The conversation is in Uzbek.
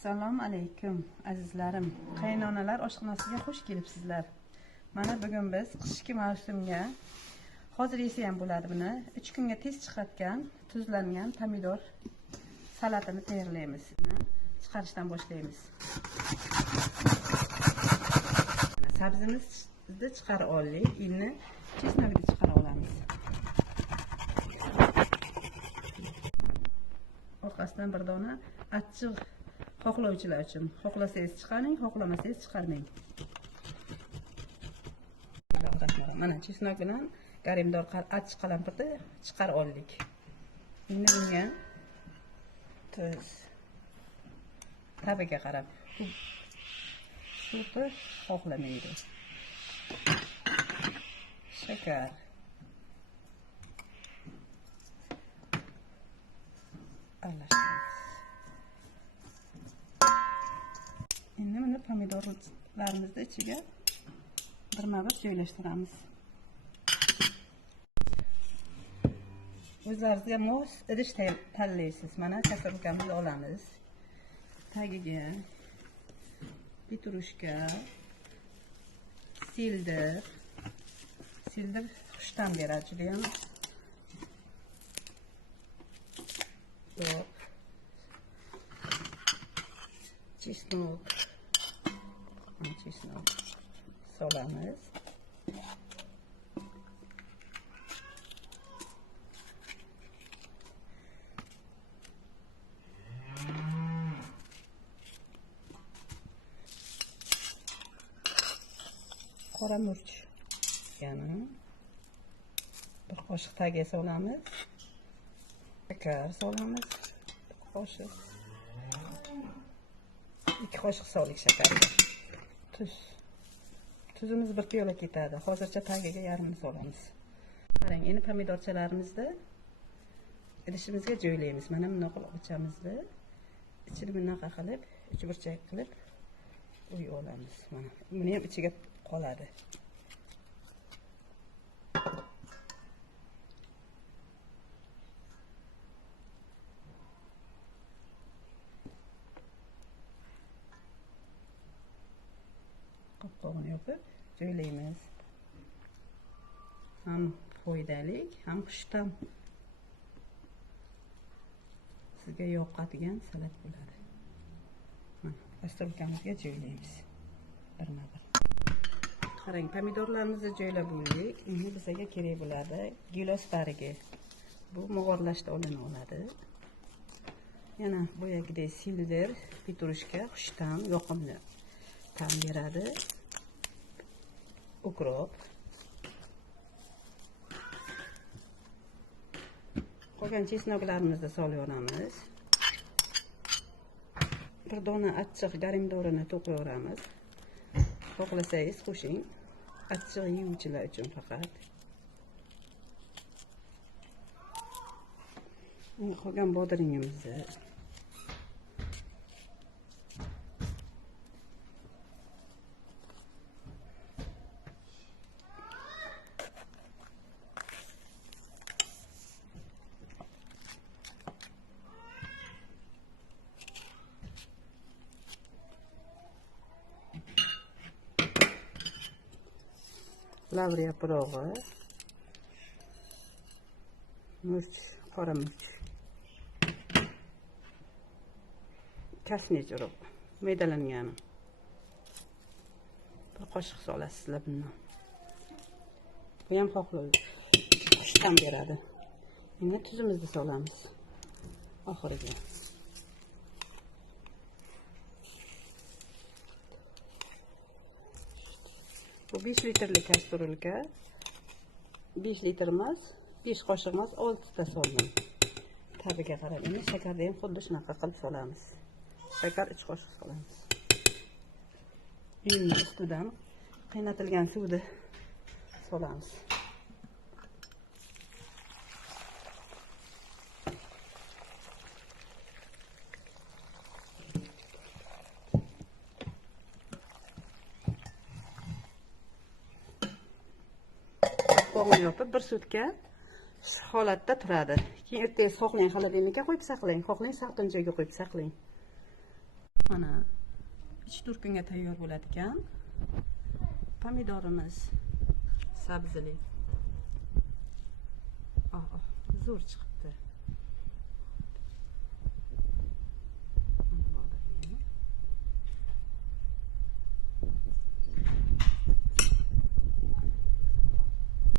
Assalomu alaykum azizlarim. Qaynonalar oshxonasiga xush kelibsizlar. Mana bugun biz qishki mavsumga hozir yesa ham bo'ladi buni 3 kunga tez chiqayotgan tuzlangan pomidor salatini tayyorlaymiz. Chiqarishdan boshlaymiz. Sabzimizni chiqarib oldik. Endi chesnakni chiqarib olamiz. Orqasidan bir dona achchiq xohlovchilar uchun. Xohlasangiz chiqaring, xohlamasangiz chiqarmang. Mana chesnak bilan garimdor achchiq qalampirni chiqarib oldik. Endi bunga tuz, tabiga qarab suvni xohlamaydi. Shakar, aralashtiramiz. Endi buni pomidorlarimizni ichiga birma-bir joylashtiramiz. O'zlaringizga mos idish tanlaysiz. Mana kasobkamizni olamiz. Tagiga petrushka, seldir xushtan beradi juda ham. Chesnok solamiz. Qora murch yana bir qoshiq tagiga solamiz. Shakar solamiz. Bir qoshiq. 2 qoshiq solik shakarga. Tuzimiz 1 piyola ketadi. Hozircha tagiga yarmini solamiz. Qarang, endi pomidorchalarimizni idishimizga joylaymiz. Mana bunday qilib ochamizni. Ichini bunaqa qilib, uchburchak qilib qo'yib olamiz. Mana buni ham ichiga qoladi. Qopqog'ini yopib joylaymiz. Ham foydali, ham xushtam. Sizga yoqadigan salat bo'ladi. Mana dasturxonimizga joylaymiz. Birma-bir. Qarang, pomidorlarimizni joylab bo'ldik. Endi bizga kerak bo'ladi gilos bargi. Bu mog'orlashda olinadi. Yana boyagidek seldir, petrushka xushtam, yoqimli ta'm beradi. Ukrop. Qolgan chesnoklarimizni solyapmiz. Bir dona achchiq garimdorini to'qiyamiz. Xohlasangiz qo'shing. Achchiq yeyuvchilar uchun faqat. Qolgan bodringimizni lavriya yaprog'i, murch, qora murch, kasnich urug' maydalangani. Bir qoshiq solasizlar bundan. Bu ham xohlaydi. Xushtam beradi. Endi tuzimizni solamiz oxiriga. Bu 5 litrlik kastrulka. 5 litr emas, 5 qoshiq emas, 6 ta soldim. Tabiga qarab, endi shakarni ham xuddi shunaqa qilib solamiz. Shakar 3 qoshiq solamiz. Endi ustidan qaynatilgan suvni solamiz. Qopqog'ini yopib 1 sutka shu holatda turadi. Keyin ertaga xohlang xolodilnikka qo'yib saqlang, xohlang salqin joyga qo'yib saqlang. Mana 3-4 kunga tayyor bo'ladi ekan. Pomidorimiz sabzili. Zo'r chiqibdi.